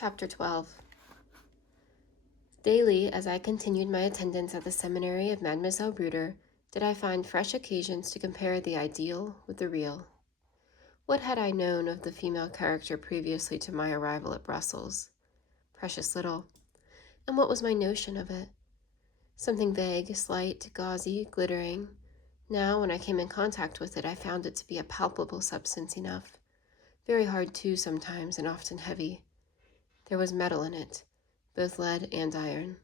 Chapter 12. Daily, as I continued my attendance at the seminary of Mademoiselle Bruder, did I find fresh occasions to compare the ideal with the real. What had I known of the female character previously to my arrival at Brussels? Precious little. And what was my notion of it? Something vague, slight, gauzy, glittering. Now, when I came in contact with it, I found it to be a palpable substance enough. Very hard, too, sometimes, and often heavy. There was metal in it, both lead and iron.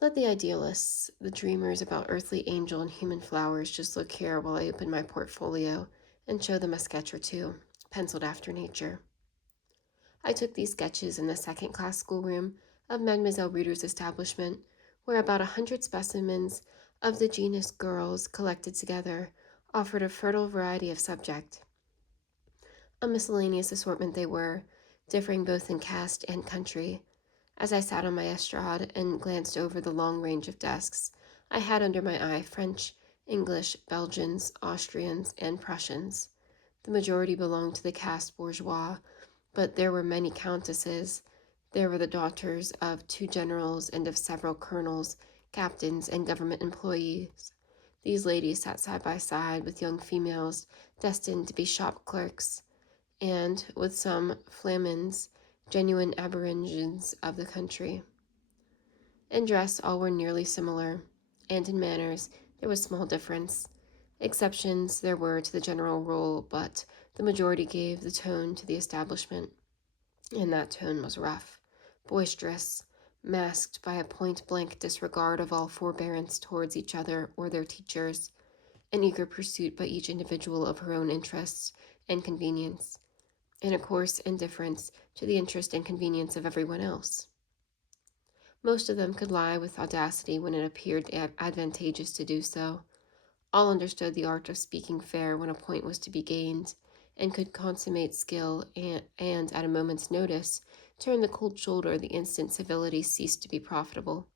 Let the idealists, the dreamers about earthly angel and human flowers, just look here while I open my portfolio and show them a sketch or two, penciled after nature. I took these sketches in the second-class schoolroom of Mademoiselle Bruder's establishment, where about 100 specimens of the genus girls collected together offered a fertile variety of subject. A miscellaneous assortment they were, differing both in caste and country. As I sat on my estrade and glanced over the long range of desks, I had under my eye French, English, Belgians, Austrians, and Prussians. The majority belonged to the caste bourgeois, but there were many countesses. There were the daughters of 2 generals and of several colonels, captains, and government employees. These ladies sat side by side with young females destined to be shop clerks, and with some Flamands, genuine aborigines of the country. In dress, all were nearly similar, and in manners, there was small difference. Exceptions there were to the general rule, but the majority gave the tone to the establishment, and that tone was rough, boisterous, masked by a point-blank disregard of all forbearance towards each other or their teachers, an eager pursuit by each individual of her own interests and convenience, and a coarse indifference to the interest and convenience of everyone else. Most of them could lie with audacity when it appeared advantageous to do so. All understood the art of speaking fair when a point was to be gained, and could consummate skill and at a moment's notice, turn the cold shoulder the instant civility ceased to be profitable.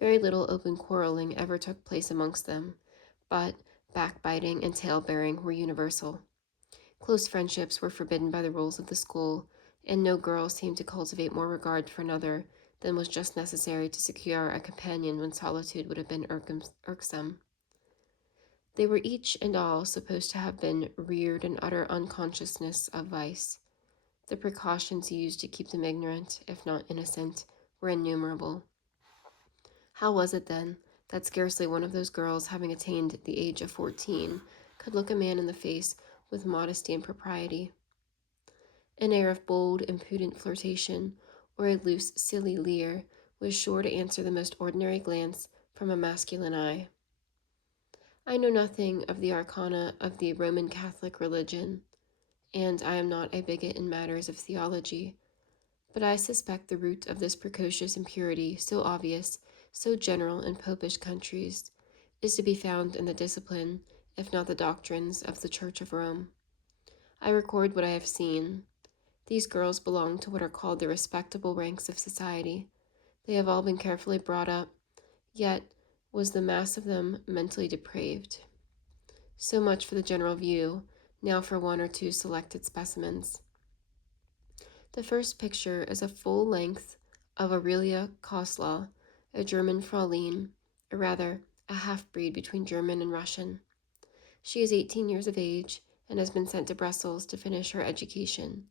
Very little open quarreling ever took place amongst them, but backbiting and tale-bearing were universal. Close friendships were forbidden by the rules of the school, and no girl seemed to cultivate more regard for another than was just necessary to secure a companion when solitude would have been irksome. They were each and all supposed to have been reared in utter unconsciousness of vice. The precautions used to keep them ignorant, if not innocent, were innumerable. How was it, then, that scarcely one of those girls, having attained the age of 14, could look a man in the face with modesty and propriety? An air of bold, impudent flirtation, or a loose, silly leer, was sure to answer the most ordinary glance from a masculine eye. I know nothing of the arcana of the Roman Catholic religion, and I am not a bigot in matters of theology, but I suspect the root of this precocious impurity, so obvious, so general in popish countries, is to be found in the discipline, if not the doctrines, of the Church of Rome. I record what I have seen. These girls belong to what are called the respectable ranks of society. They have all been carefully brought up, yet was the mass of them mentally depraved. So much for the general view, now for 1 or 2 selected specimens. The first picture is a full length of Aurelia Kosla, a German Fraulein, or rather, a half-breed between German and Russian. She is 18 years of age and has been sent to Brussels to finish her education.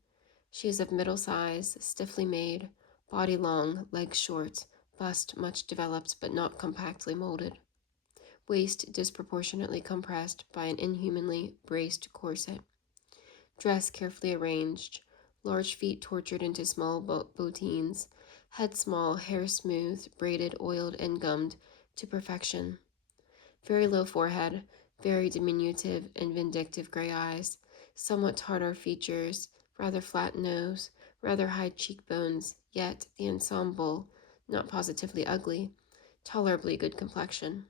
She is of middle size, stiffly made, body long, legs short, bust much developed but not compactly molded, waist disproportionately compressed by an inhumanly braced corset, dress carefully arranged, large feet tortured into small bottines, head small, hair smooth, braided, oiled, and gummed to perfection, very low forehead, very diminutive and vindictive gray eyes, somewhat Tartar features, rather flat nose, rather high cheekbones, yet the ensemble, not positively ugly, tolerably good complexion.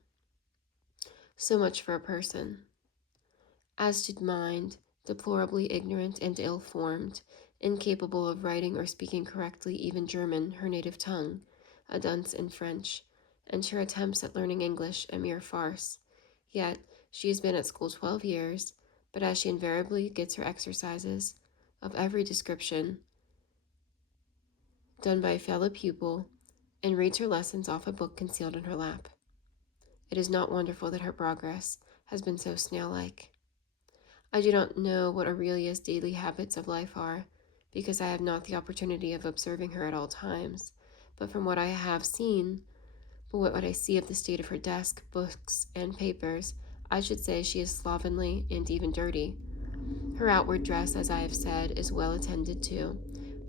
So much for a person. As to mind, deplorably ignorant and ill-formed, incapable of writing or speaking correctly even German, her native tongue, a dunce in French, and her attempts at learning English a mere farce. Yet she has been at school 12 years, but as she invariably gets her exercises, of every description, done by a fellow pupil, and reads her lessons off a book concealed in her lap. It is not wonderful that her progress has been so snail-like. I do not know what Aurelia's daily habits of life are, because I have not the opportunity of observing her at all times, but from what I have seen, but what I see of the state of her desk, books, and papers, I should say she is slovenly and even dirty. Her outward dress, as I have said, is well attended to,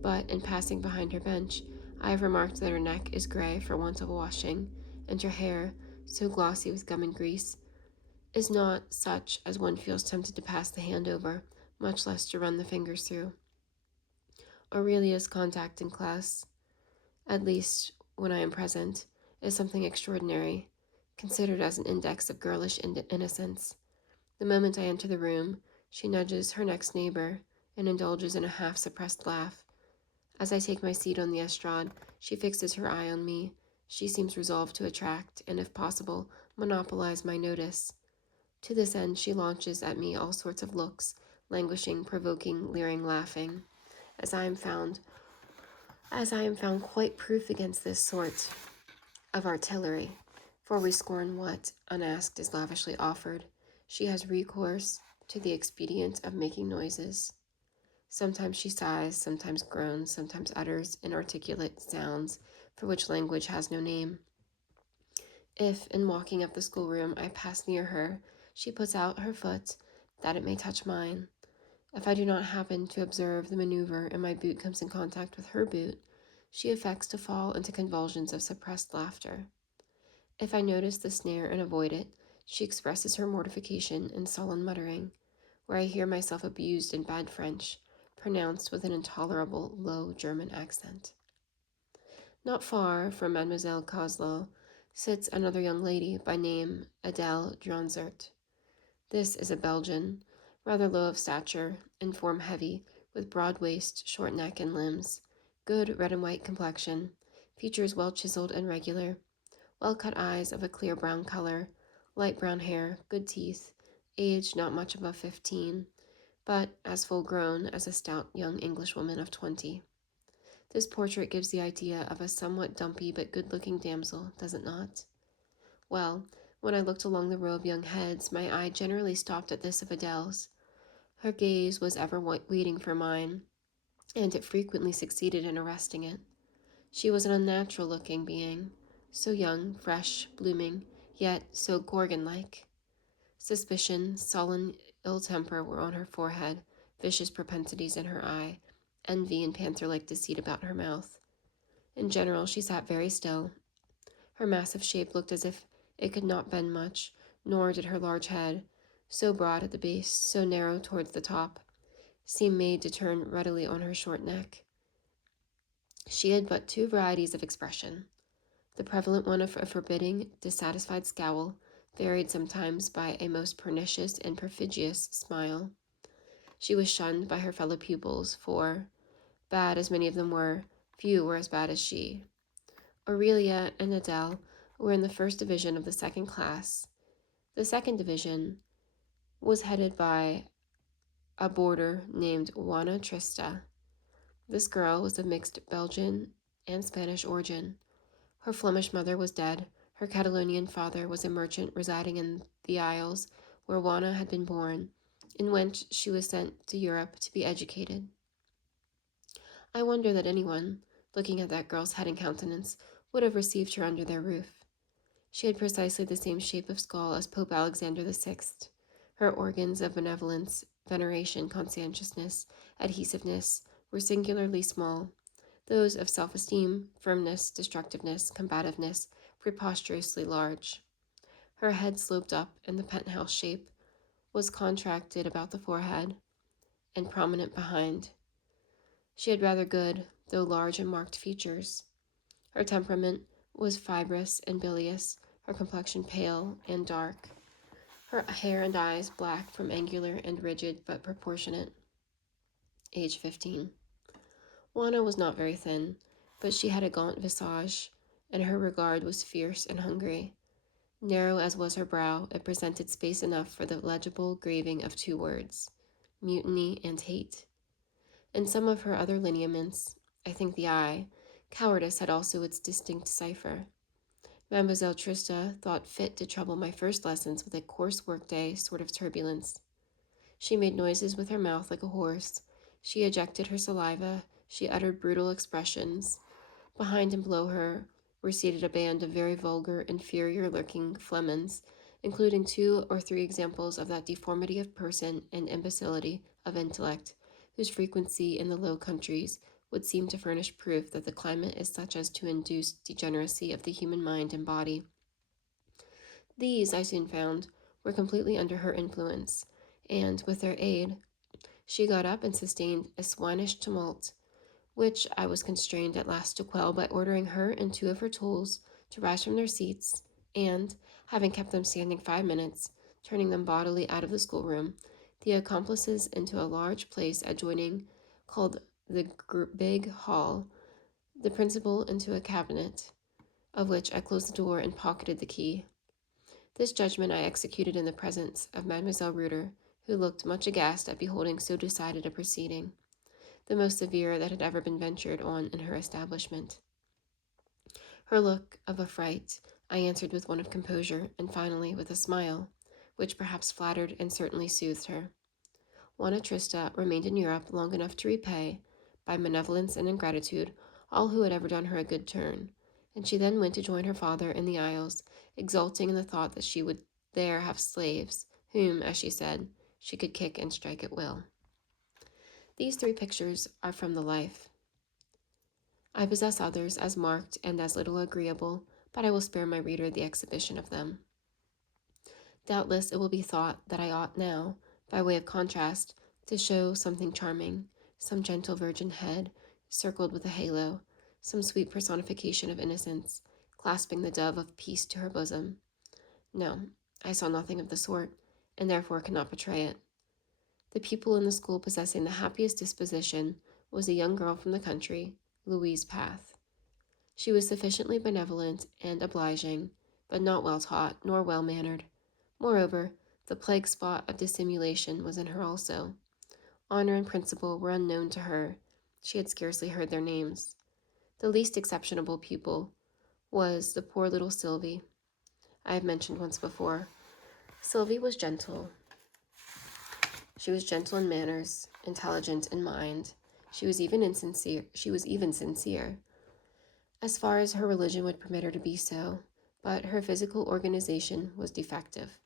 but in passing behind her bench, I have remarked that her neck is gray for want of washing, and her hair, so glossy with gum and grease, is not such as one feels tempted to pass the hand over, much less to run the fingers through. Aurelia's conduct in class, at least when I am present, is something extraordinary, considered as an index of girlish innocence. The moment I enter the room, she nudges her next neighbor and indulges in a half-suppressed laugh. As I take my seat on the estrade, she fixes her eye on me. She seems resolved to attract, and if possible, monopolize my notice. To this end, she launches at me all sorts of looks, languishing, provoking, leering, laughing. As I am found quite proof against this sort of artillery, for we scorn what, unasked, is lavishly offered, she has recourse to the expedient of making noises. Sometimes she sighs, sometimes groans, sometimes utters inarticulate sounds for which language has no name. If, in walking up the schoolroom, I pass near her, she puts out her foot that it may touch mine. If I do not happen to observe the maneuver and my boot comes in contact with her boot, she affects to fall into convulsions of suppressed laughter. If I notice the snare and avoid it, she expresses her mortification in sullen muttering, where I hear myself abused in bad French, pronounced with an intolerable low German accent. Not far from Mademoiselle Coslow sits another young lady by name Adele Dronzert. This is a Belgian, rather low of stature, in form heavy, with broad waist, short neck and limbs, good red and white complexion, features well chiseled and regular, well-cut eyes of a clear brown color, light brown hair, good teeth, age not much above 15, but as full-grown as a stout young Englishwoman of 20. This portrait gives the idea of a somewhat dumpy but good-looking damsel, does it not? Well, when I looked along the row of young heads, my eye generally stopped at this of Adele's. Her gaze was ever waiting for mine, and it frequently succeeded in arresting it. She was an unnatural-looking being, so young, fresh, blooming, yet so Gorgon-like. Suspicion, sullen ill temper were on her forehead, vicious propensities in her eye, envy and panther-like deceit about her mouth. In general, she sat very still. Her massive shape looked as if it could not bend much, nor did her large head, so broad at the base, so narrow towards the top, seem made to turn readily on her short neck. She had but two varieties of expression. The prevalent one of a forbidding, dissatisfied scowl, varied sometimes by a most pernicious and perfidious smile. She was shunned by her fellow pupils, for, bad as many of them were, few were as bad as she. Aurelia and Adele were in the first division of the second class. The second division was headed by a boarder named Juana Trista. This girl was of mixed Belgian and Spanish origin. Her Flemish mother was dead. Her Catalonian father was a merchant residing in the Isles, where Juana had been born, in whence she was sent to Europe to be educated. I wonder that anyone, looking at that girl's head and countenance, would have received her under their roof. She had precisely the same shape of skull as Pope Alexander VI. Her organs of benevolence, veneration, conscientiousness, adhesiveness were singularly small. Those of self-esteem, firmness, destructiveness, combativeness, preposterously large. Her head sloped up, and the penthouse shape was contracted about the forehead and prominent behind. She had rather good, though large and marked features. Her temperament was fibrous and bilious, her complexion pale and dark, her hair and eyes black from angular and rigid but proportionate. Age 15. Juana was not very thin, but she had a gaunt visage, and her regard was fierce and hungry. Narrow as was her brow, it presented space enough for the legible graving of two words, mutiny and hate. In some of her other lineaments, I think the eye, Cowardice had also its distinct cipher. Mademoiselle Trista thought fit to trouble my first lessons with a coarse workday sort of turbulence. She made noises with her mouth like a horse. She ejected her saliva. She uttered brutal expressions. Behind and below her were seated a band of very vulgar, inferior-looking Flemings, including 2 or 3 examples of that deformity of person and imbecility of intellect, whose frequency in the Low Countries would seem to furnish proof that the climate is such as to induce degeneracy of the human mind and body. These, I soon found, were completely under her influence, and, with their aid, she got up and sustained a swinish tumult, which I was constrained at last to quell by ordering her and 2 of her tools to rise from their seats, and, having kept them standing 5 minutes, turning them bodily out of the schoolroom, the accomplices into a large place adjoining, called the big hall, the principal into a cabinet, of which I closed the door and pocketed the key. This judgment I executed in the presence of Mademoiselle Reuter, who looked much aghast at beholding so decided a proceeding, the most severe that had ever been ventured on in her establishment. Her look of affright I answered with one of composure, and finally with a smile, which perhaps flattered and certainly soothed her. Juana Trista remained in Europe long enough to repay, by benevolence and ingratitude, all who had ever done her a good turn, and she then went to join her father in the Isles, exulting in the thought that she would there have slaves, whom, as she said, she could kick and strike at will. These 3 pictures are from the life. I possess others as marked and as little agreeable, but I will spare my reader the exhibition of them. Doubtless it will be thought that I ought now, by way of contrast, to show something charming, some gentle virgin head, circled with a halo, some sweet personification of innocence, clasping the dove of peace to her bosom. No, I saw nothing of the sort, and therefore cannot betray it. The pupil in the school possessing the happiest disposition was a young girl from the country, Louise Path. She was sufficiently benevolent and obliging, but not well taught nor well mannered. Moreover, the plague spot of dissimulation was in her also. Honor and principle were unknown to her. She had scarcely heard their names. The least exceptionable pupil was the poor little Sylvie, I have mentioned once before. Sylvie was gentle. She was gentle in manners, intelligent in mind. She was even sincere, as far as her religion would permit her to be so, but her physical organization was defective.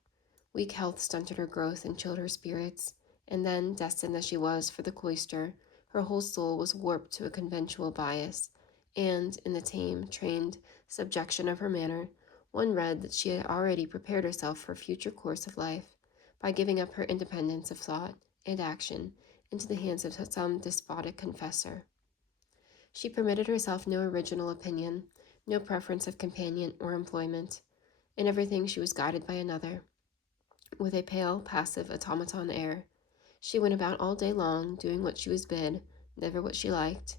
Weak health stunted her growth and chilled her spirits, and then, destined as she was for the cloister, her whole soul was warped to a conventual bias, and, in the tame, trained subjection of her manner, one read that she had already prepared herself for a future course of life, by giving up her independence of thought and action into the hands of some despotic confessor. She permitted herself no original opinion, no preference of companion or employment. In everything she was guided by another. With a pale, passive, automaton air, she went about all day long, doing what she was bid, never what she liked,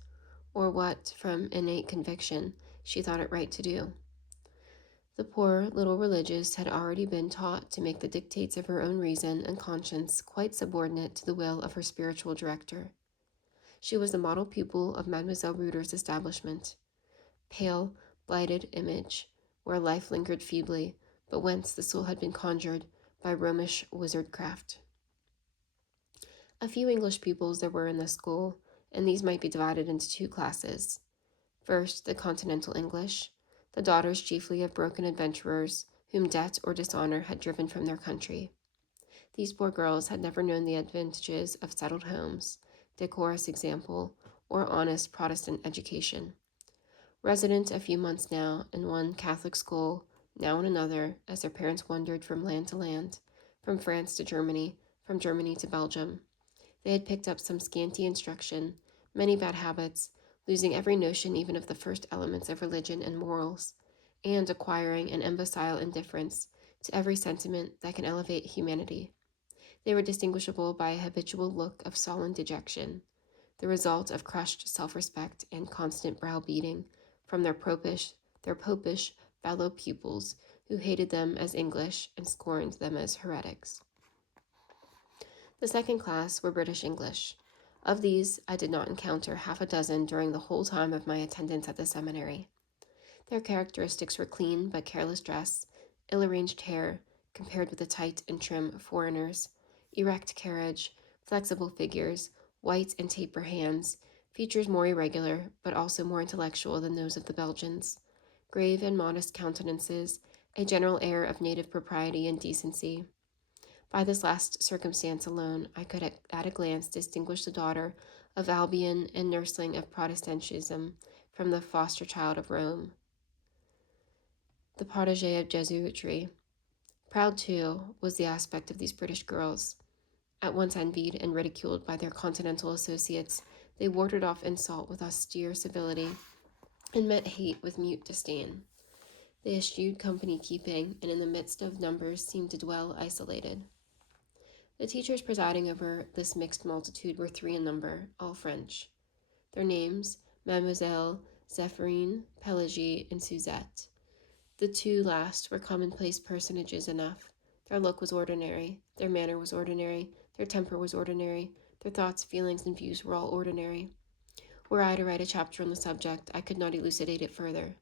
or what, from innate conviction, she thought it right to do. The poor little religious had already been taught to make the dictates of her own reason and conscience quite subordinate to the will of her spiritual director. She was the model pupil of Mademoiselle Reuter's establishment. Pale, blighted image, where life lingered feebly, but whence the soul had been conjured by Romish wizardcraft. A few English pupils there were in the school, and these might be divided into 2 classes. First, the continental English, the daughters chiefly of broken adventurers whom debt or dishonor had driven from their country. These poor girls had never known the advantages of settled homes, decorous example, or honest Protestant education. Resident a few months now in one Catholic school, now in another, as their parents wandered from land to land, from France to Germany, from Germany to Belgium, they had picked up some scanty instruction, many bad habits, losing every notion even of the first elements of religion and morals, and acquiring an imbecile indifference to every sentiment that can elevate humanity. They were distinguishable by a habitual look of sullen dejection, the result of crushed self-respect and constant browbeating from their popish fellow pupils who hated them as English and scorned them as heretics. The second class were British English, Of these, I did not encounter half a dozen during the whole time of my attendance at the seminary. Their characteristics were clean but careless dress, ill-arranged hair compared with the tight and trim of foreigners, erect carriage, flexible figures, white and taper hands, features more irregular but also more intellectual than those of the Belgians, grave and modest countenances, a general air of native propriety and decency. By this last circumstance alone, I could at a glance distinguish the daughter of Albion and nursling of Protestantism from the foster child of Rome, the protégé of Jesuitry. Proud, too, was the aspect of these British girls. At once envied and ridiculed by their continental associates, they warded off insult with austere civility and met hate with mute disdain. They eschewed company keeping, and in the midst of numbers seemed to dwell isolated. The teachers presiding over this mixed multitude were three in number, all French. Their names, Mademoiselle Zéphirine, Pélagie, and Suzette. The two last were commonplace personages enough. Their look was ordinary, their manner was ordinary, their temper was ordinary, their thoughts, feelings, and views were all ordinary. Were I to write a chapter on the subject, I could not elucidate it further.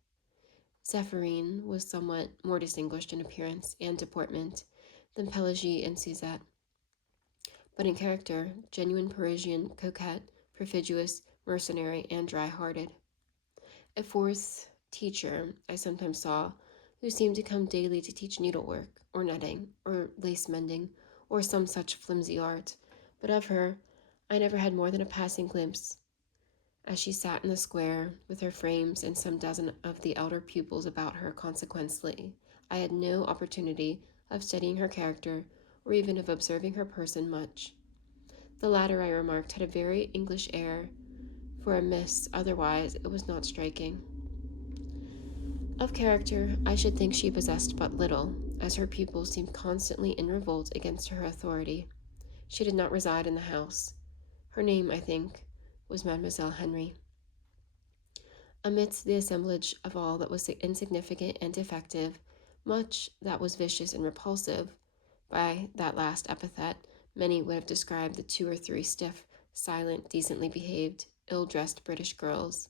Zéphirine was somewhat more distinguished in appearance and deportment than Pélagie and Suzette, but in character, genuine Parisian, coquette, perfidious, mercenary, and dry-hearted. A fourth teacher I sometimes saw, who seemed to come daily to teach needlework, or netting, or lace mending, or some such flimsy art, but of her I never had more than a passing glimpse. As she sat in the square, with her frames and some dozen of the elder pupils about her consequently, I had no opportunity of studying her character, or even of observing her person much. The latter, I remarked, had a very English air for a miss, otherwise it was not striking. Of character, I should think she possessed but little, as her pupils seemed constantly in revolt against her authority. She did not reside in the house. Her name, I think, was Mademoiselle Henry. Amidst the assemblage of all that was insignificant and defective, much that was vicious and repulsive, by that last epithet, many would have described the two or three stiff, silent, decently behaved, ill-dressed British girls.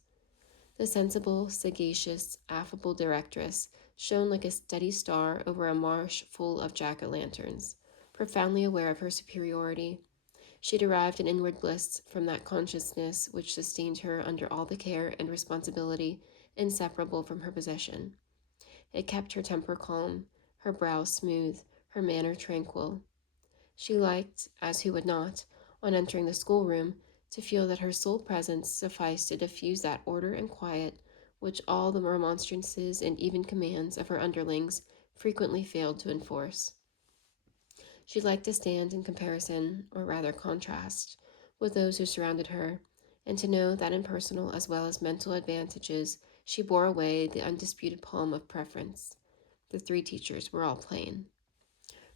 The sensible, sagacious, affable directress shone like a steady star over a marsh full of jack-o'-lanterns, profoundly aware of her superiority. She derived an inward bliss from that consciousness which sustained her under all the care and responsibility inseparable from her position. It kept her temper calm, her brow smooth, her manner tranquil. She liked, as who would not, on entering the schoolroom, to feel that her sole presence sufficed to diffuse that order and quiet which all the remonstrances and even commands of her underlings frequently failed to enforce. She liked to stand in comparison, or rather contrast, with those who surrounded her, and to know that in personal as well as mental advantages she bore away the undisputed palm of preference. The three teachers were all plain.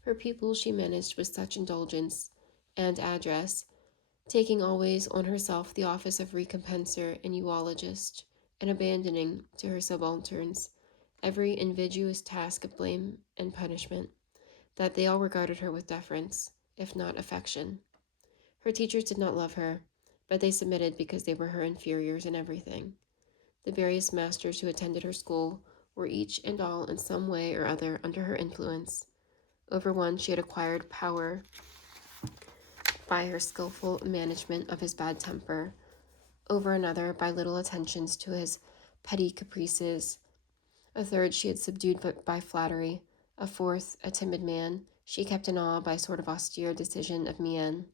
Her pupils she managed with such indulgence and address, taking always on herself the office of recompenser and eulogist, and abandoning to her subalterns every invidious task of blame and punishment, that they all regarded her with deference, if not affection. Her teachers did not love her, but they submitted because they were her inferiors in everything. The various masters who attended her school were each and all in some way or other under her influence. Over one she had acquired power by her skillful management of his bad temper, over another by little attentions to his petty caprices. A third she had subdued by flattery. A fourth, a timid man, she kept in awe by a sort of austere decision of mien.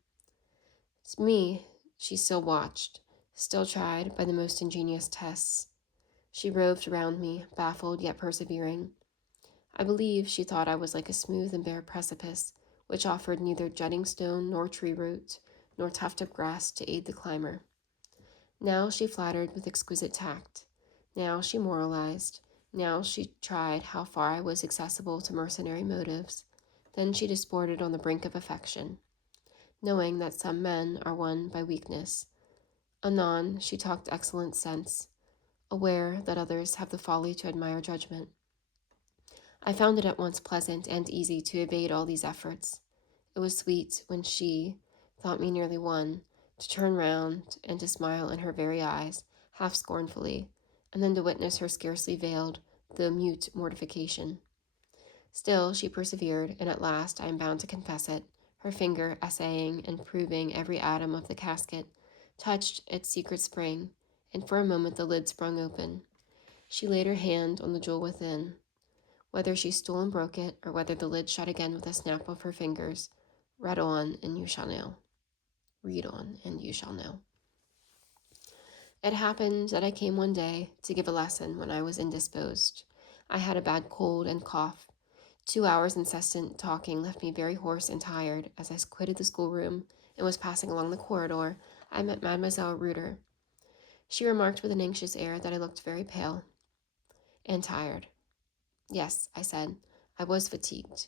Me she still watched, still tried by the most ingenious tests. She roved round me, baffled yet persevering. I believe she thought I was like a smooth and bare precipice, which offered neither jutting stone nor tree root, nor tuft of grass to aid the climber. Now she flattered with exquisite tact. Now she moralized. Now she tried how far I was accessible to mercenary motives. Then she disported on the brink of affection, knowing that some men are won by weakness. Anon she talked excellent sense, aware that others have the folly to admire judgment. I found it at once pleasant and easy to evade all these efforts. It was sweet when she thought me nearly won, to turn round and to smile in her very eyes, half scornfully, and then to witness her scarcely veiled, though mute mortification. Still, she persevered, and at last, I am bound to confess it, her finger, essaying and proving every atom of the casket, touched its secret spring, and for a moment the lid sprung open. She laid her hand on the jewel within. Whether she stole and broke it, or whether the lid shut again with a snap of her fingers, read on, and you shall know. Read on, and you shall know. It happened that I came one day to give a lesson when I was indisposed. I had a bad cold and cough. 2 hours incessant talking left me very hoarse and tired. As I quitted the schoolroom and was passing along the corridor, I met Mademoiselle Reuter. She remarked with an anxious air that I looked very pale and tired. Yes, I said, I was fatigued.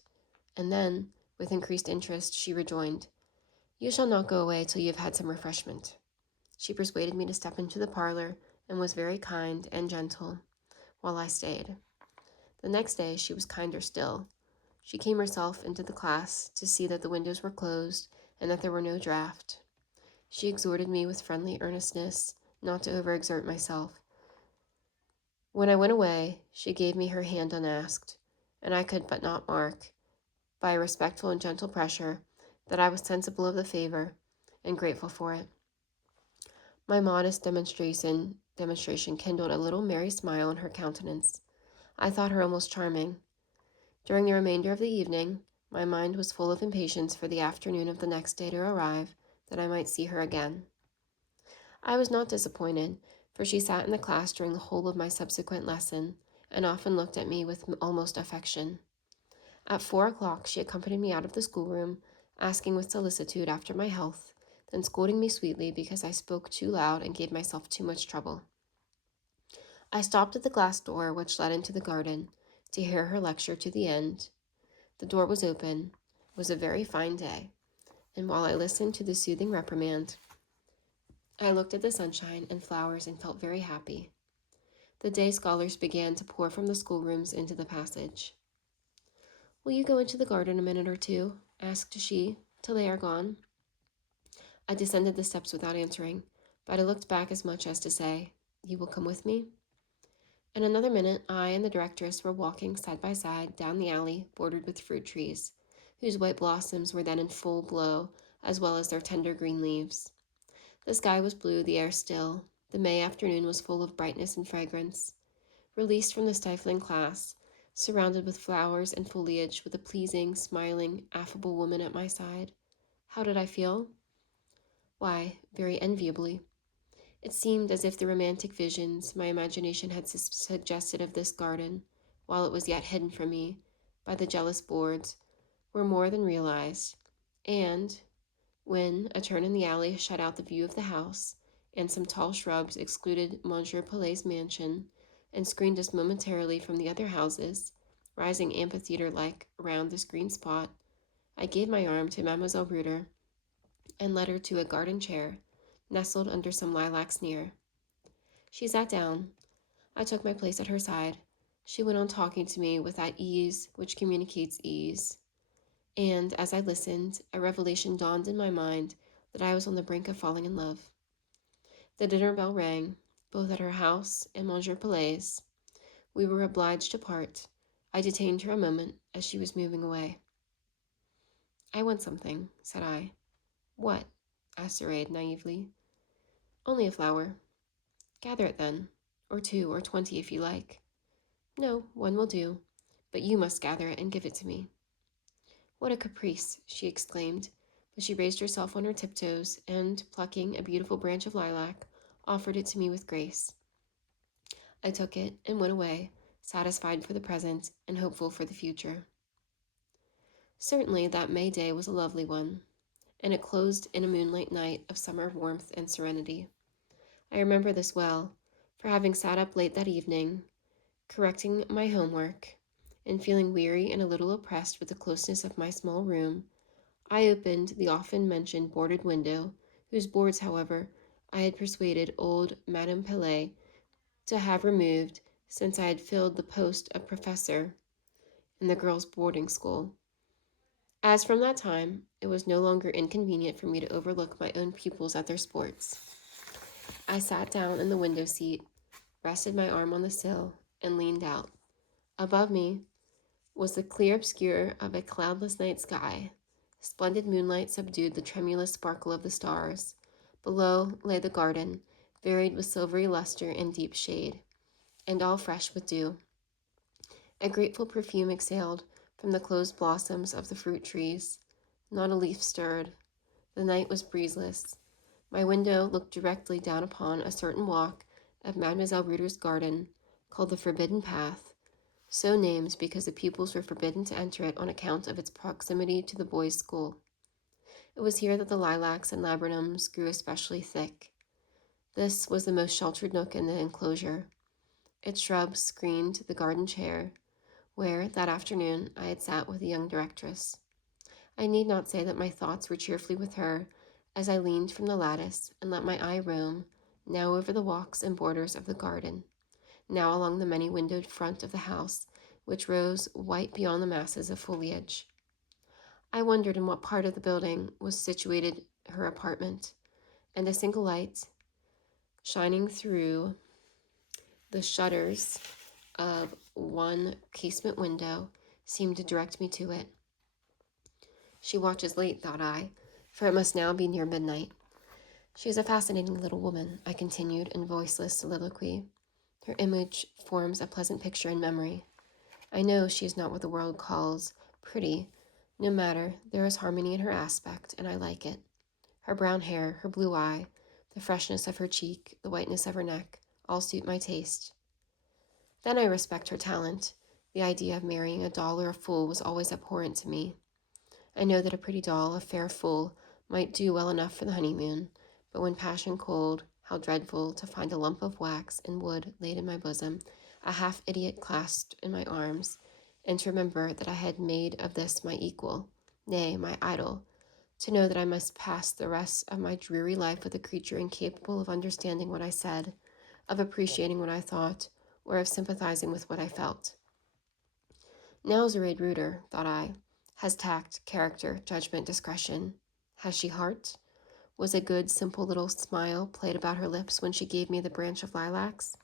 And then, with increased interest, she rejoined, You shall not go away till you have had some refreshment. She persuaded me to step into the parlor and was very kind and gentle while I stayed. The next day she was kinder still. She came herself into the class to see that the windows were closed and that there were no draught. She exhorted me with friendly earnestness not to overexert myself. When I went away, she gave me her hand unasked, and I could but not mark, by a respectful and gentle pressure, that I was sensible of the favor and grateful for it. My modest demonstration kindled a little merry smile on her countenance. I thought her almost charming. During the remainder of the evening, my mind was full of impatience for the afternoon of the next day to arrive, that I might see her again. I was not disappointed, for she sat in the class during the whole of my subsequent lesson, and often looked at me with almost affection. At 4 o'clock she accompanied me out of the schoolroom, asking with solicitude after my health, then scolding me sweetly because I spoke too loud and gave myself too much trouble. I stopped at the glass door which led into the garden to hear her lecture to the end. The door was open. It was a very fine day, and while I listened to the soothing reprimand, I looked at the sunshine and flowers and felt very happy. The day scholars began to pour from the schoolrooms into the passage. Will you go into the garden a minute or two? Asked she, till they are gone. I descended the steps without answering, but I looked back as much as to say, You will come with me? In another minute, I and the directress were walking side by side down the alley bordered with fruit trees, whose white blossoms were then in full blow, as well as their tender green leaves. The sky was blue, the air still. The May afternoon was full of brightness and fragrance. Released from the stifling class, surrounded with flowers and foliage, with a pleasing, smiling, affable woman at my side, how did I feel? Why, very enviably. It seemed as if the romantic visions my imagination had suggested of this garden, while it was yet hidden from me by the jealous boards, were more than realized, and, when a turn in the alley shut out the view of the house, and some tall shrubs excluded Monsieur Pelet's mansion, and screened us momentarily from the other houses, rising amphitheater-like around this green spot, I gave my arm to Mademoiselle Reuter, and led her to a garden chair, nestled under some lilacs near. She sat down. I took my place at her side. She went on talking to me with that ease which communicates ease. And as I listened, a revelation dawned in my mind that I was on the brink of falling in love. The dinner bell rang, both at her house and Monsieur Pelet's. We were obliged to part. I detained her a moment as she was moving away. I want something, said I. What? Asked Zoraide naively. Only a flower. Gather it then, or 2 or 20 if you like. No, 1 will do, but you must gather it and give it to me. What a caprice, she exclaimed, but she raised herself on her tiptoes and, plucking a beautiful branch of lilac, offered it to me with grace. I took it and went away, satisfied for the present and hopeful for the future. Certainly that May day was a lovely one, and it closed in a moonlight night of summer warmth and serenity. I remember this well, for having sat up late that evening, correcting my homework, and feeling weary and a little oppressed with the closeness of my small room, I opened the often-mentioned boarded window, whose boards, however, I had persuaded old Madame Pelet to have removed since I had filled the post of professor in the girls' boarding school. As from that time It was no longer inconvenient for me to overlook my own pupils at their sports. I sat down in the window seat, rested my arm on the sill, and leaned out. Above me was the clear obscure of a cloudless night sky. Splendid moonlight subdued the tremulous sparkle of the stars. Below lay the garden, varied with silvery luster and deep shade, and all fresh with dew. A grateful perfume exhaled from the closed blossoms of the fruit trees. Not a leaf stirred. The night was breezeless. My window looked directly down upon a certain walk of Mademoiselle Reuter's garden, called the Forbidden Path, so named because the pupils were forbidden to enter it on account of its proximity to the boys' school. It was here that the lilacs and laburnums grew especially thick. This was the most sheltered nook in the enclosure. Its shrubs screened the garden chair, where, that afternoon, I had sat with the young directress. I need not say that my thoughts were cheerfully with her as I leaned from the lattice and let my eye roam, now over the walks and borders of the garden, now along the many-windowed front of the house, which rose white beyond the masses of foliage. I wondered in what part of the building was situated her apartment, and a single light, shining through the shutters of one casement window, seemed to direct me to it. She watches late, thought I, for it must now be near midnight. She is a fascinating little woman, I continued in voiceless soliloquy. Her image forms a pleasant picture in memory. I know she is not what the world calls pretty. No matter, there is harmony in her aspect, and I like it. Her brown hair, her blue eye, the freshness of her cheek, the whiteness of her neck, all suit my taste. Then I respect her talent. The idea of marrying a doll or a fool was always abhorrent to me. I know that a pretty doll, a fair fool, might do well enough for the honeymoon, but when passion cold, how dreadful to find a lump of wax and wood laid in my bosom, a half-idiot clasped in my arms, and to remember that I had made of this my equal, nay, my idol, to know that I must pass the rest of my dreary life with a creature incapable of understanding what I said, of appreciating what I thought, or of sympathizing with what I felt. Now Zoraide Reuter, thought I, has tact, character, judgment, discretion. Has she heart? Was a good, simple little smile played about her lips when she gave me the branch of lilacs?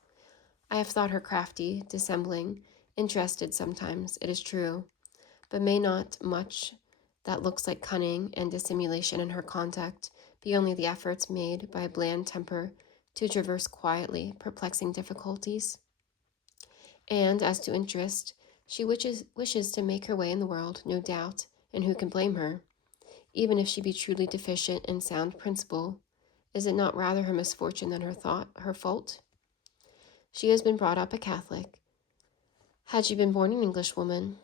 I have thought her crafty, dissembling, interested sometimes, it is true, but may not much that looks like cunning and dissimulation in her conduct be only the efforts made by a bland temper to traverse quietly perplexing difficulties? And as to interest, she wishes to make her way in the world, no doubt, and who can blame her? Even if she be truly deficient in sound principle, is it not rather her misfortune than her fault? She has been brought up a Catholic. Had she been born an Englishwoman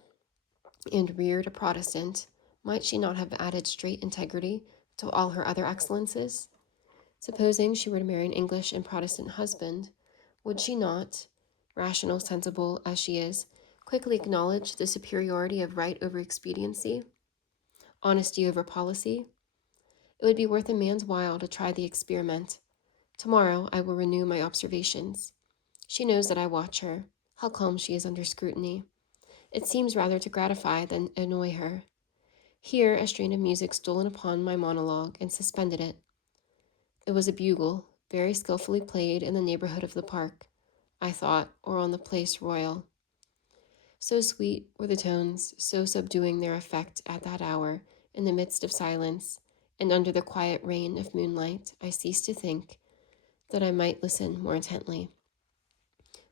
and reared a Protestant, might she not have added straight integrity to all her other excellences? Supposing she were to marry an English and Protestant husband, would she not, rational, sensible as she is, quickly acknowledge the superiority of right over expediency, honesty over policy? It would be worth a man's while to try the experiment. Tomorrow I will renew my observations. She knows that I watch her. How calm she is under scrutiny. It seems rather to gratify than annoy her. Here a strain of music stole in upon my monologue and suspended it. It was a bugle, very skillfully played in the neighborhood of the park, I thought, or on the Place Royal. So sweet were the tones, so subduing their effect at that hour, in the midst of silence, and under the quiet rain of moonlight, I ceased to think that I might listen more intently.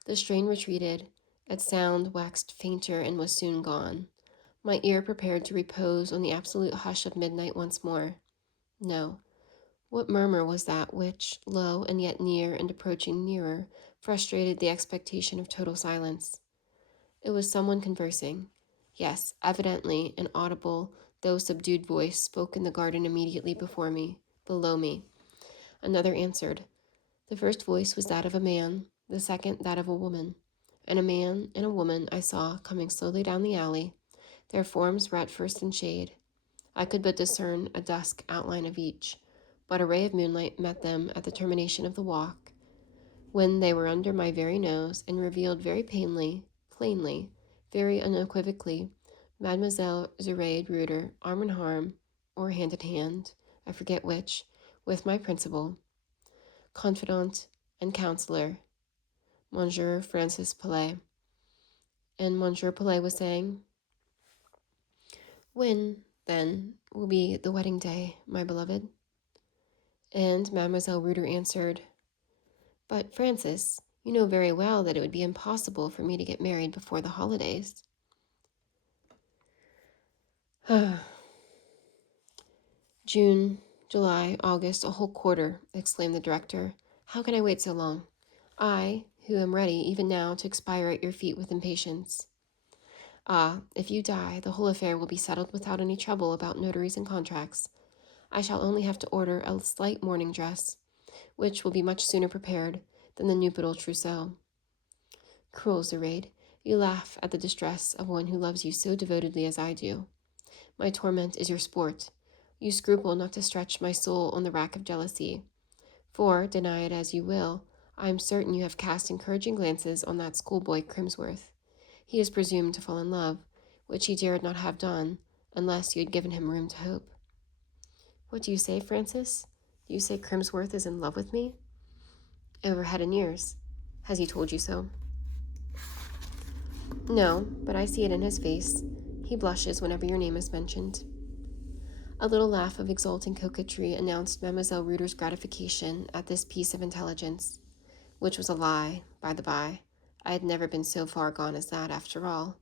The strain retreated, its sound waxed fainter and was soon gone. My ear prepared to repose on the absolute hush of midnight once more. No. What murmur was that which, low and yet near and approaching nearer, frustrated the expectation of total silence? It was someone conversing. Yes, evidently an audible, though subdued voice spoke in the garden immediately before me, below me. Another answered. The first voice was that of a man, the second that of a woman. And a man and a woman I saw coming slowly down the alley. Their forms were at first in shade. I could but discern a dusk outline of each, but a ray of moonlight met them at the termination of the walk, when they were under my very nose, and revealed very plainly, very unequivocally, Mademoiselle Zoraide Reuter, arm in arm or hand in hand, I forget which, with my principal, confidant, and counselor, Monsieur Francis Palais. And Monsieur Palais was saying, "When, then, will be the wedding day, my beloved?" And Mademoiselle Reuter answered, "But, Francis, you know very well that it would be impossible for me to get married before the holidays." "June, July, August, a whole quarter," exclaimed the director. "How can I wait so long? I, who am ready even now to expire at your feet with impatience." "Ah, if you die, the whole affair will be settled without any trouble about notaries and contracts. I shall only have to order a slight mourning dress, which will be much sooner prepared than the nuptial trousseau." "Cruel Zoraide, you laugh at the distress of one who loves you so devotedly as I do. My torment is your sport. You scruple not to stretch my soul on the rack of jealousy. For, deny it as you will, I am certain you have cast encouraging glances on that schoolboy Crimsworth. He has presumed to fall in love, which he dared not have done, unless you had given him room to hope." "What do you say, Francis? Do you say Crimsworth is in love with me?" "Over head and ears. Has he told you so?" "No, but I see it in his face. He blushes whenever your name is mentioned." A little laugh of exulting coquetry announced Mademoiselle Reuter's gratification at this piece of intelligence, which was a lie, by the by. I had never been so far gone as that, after all.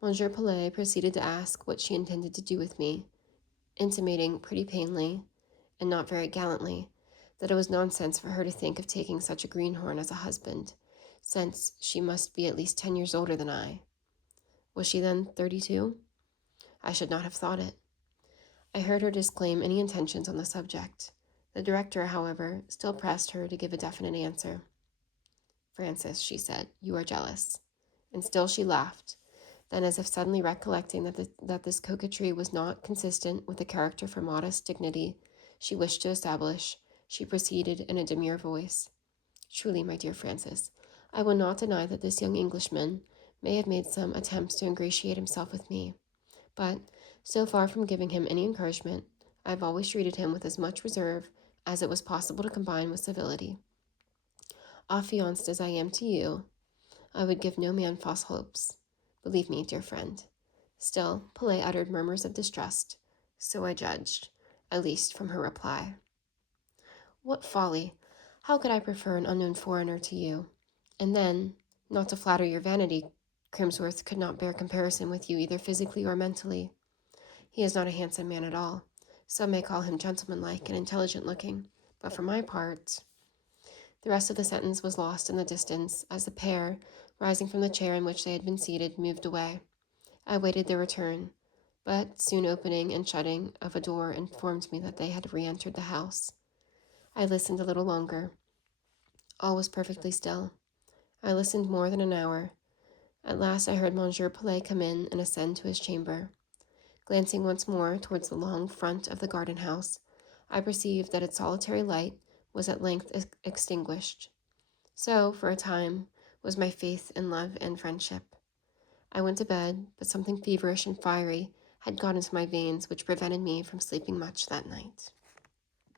Monsieur Palais proceeded to ask what she intended to do with me, intimating pretty plainly, and not very gallantly, that it was nonsense for her to think of taking such a greenhorn as a husband, since she must be at least 10 years older than I. Was she then 32? I should not have thought it. I heard her disclaim any intentions on the subject. The director, however, still pressed her to give a definite answer. "Francis," she said, "you are jealous." And still she laughed. Then, as if suddenly recollecting that this coquetry was not consistent with the character for modest dignity she wished to establish, she proceeded in a demure voice. "Truly, my dear Francis, I will not deny that this young Englishman may have made some attempts to ingratiate himself with me. But, so far from giving him any encouragement, I have always treated him with as much reserve as it was possible to combine with civility. Affianced as I am to you, I would give no man false hopes. Believe me, dear friend." Still, Palais uttered murmurs of distrust, so I judged, at least from her reply. "What folly! How could I prefer an unknown foreigner to you? And then, not to flatter your vanity, Crimsworth could not bear comparison with you either physically or mentally. He is not a handsome man at all. Some may call him gentlemanlike and intelligent-looking, but for my part—" The rest of the sentence was lost in the distance as the pair, rising from the chair in which they had been seated, moved away. I waited their return, but soon opening and shutting of a door informed me that they had re-entered the house. I listened a little longer. All was perfectly still. I listened more than an hour. At last I heard Monsieur Palais come in and ascend to his chamber. Glancing once more towards the long front of the garden house, I perceived that its solitary light was at length extinguished. So, for a time, was my faith in love and friendship. I went to bed, but something feverish and fiery had got into my veins which prevented me from sleeping much that night.